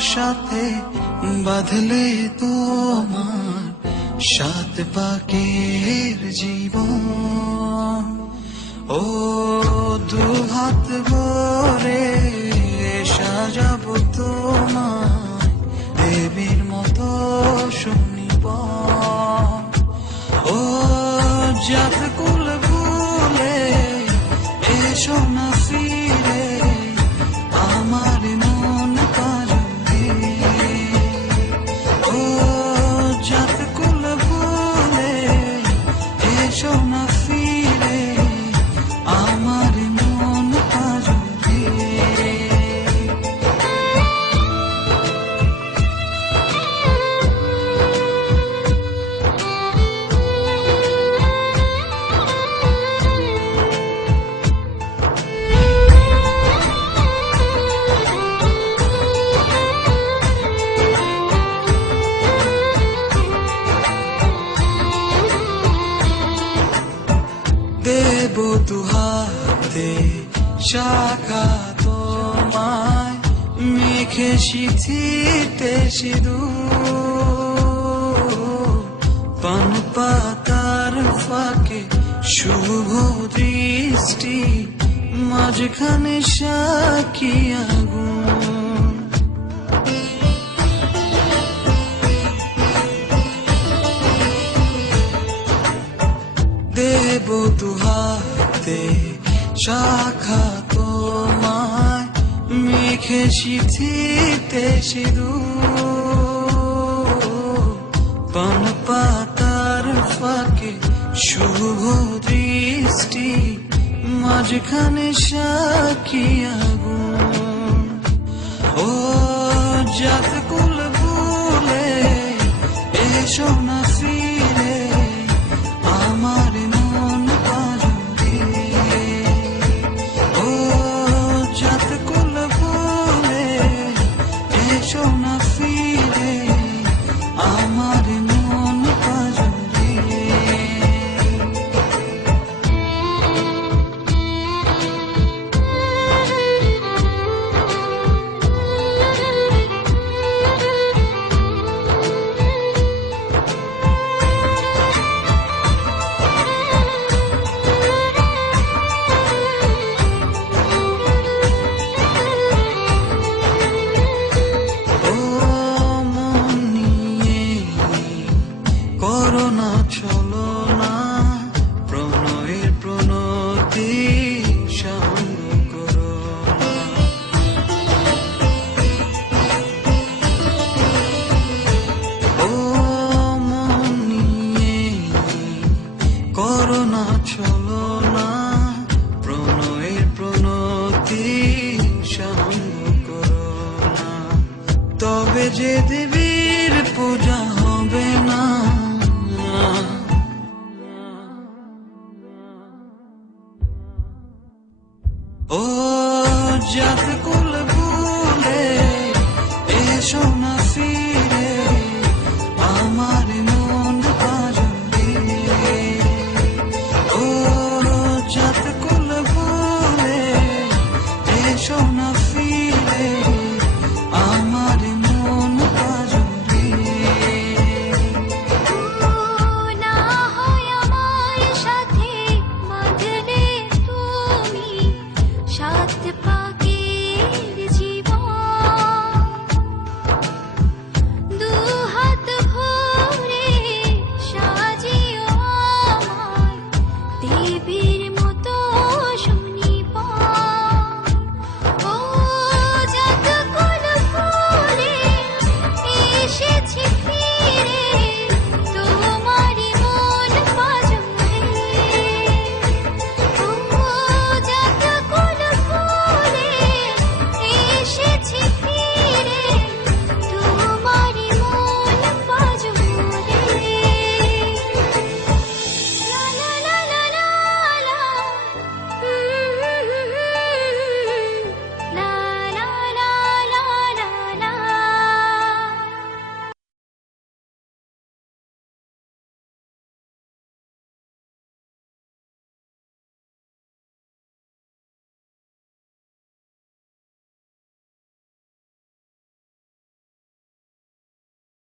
সাথে বাঁধলে তোমার সাত পাকের জীবন। ও দুহাত ভরে সাজাবো তোমায় দেবীর মতো শুনিব। ও জাত কুল ভুলে এসো না ফিরে আমার মন পাজরে। ও জাত কুল ভুলে এসো না ফিরে আমার মন পাজরে। দেব দুহাতে শাখা তোমায় মেখে সিঁথিতে সিঁদুর। পান পাতার ফাঁকে শুভ দৃষ্টি মাঝখানে সাক্ষী আগুন। দেব দুহাতে শাখা তোমায় মেখে সিঁথিতে সিঁদুর। পান পাতার ফাঁকে শুভ দৃষ্টি মাঝখানে সাক্ষী আগুন। ও জাত কুল ভুলে এসো না ফিরে আমার মন পাজরে। ও জাত কুল ভুলে এসো না ফিরে আমার মন পাজরে। ও মন নিয়ে করোনা চলো না প্রণয়ের প্রণতি সঙ্গ করো না। ও মন নিয়ে করোনা চলো না প্রণয়ের প্রণতি সঙ্গ করো না। তবে যে দেবীর পূজা হবে না। ও জাত কুল ভুলে এসো না ফিরে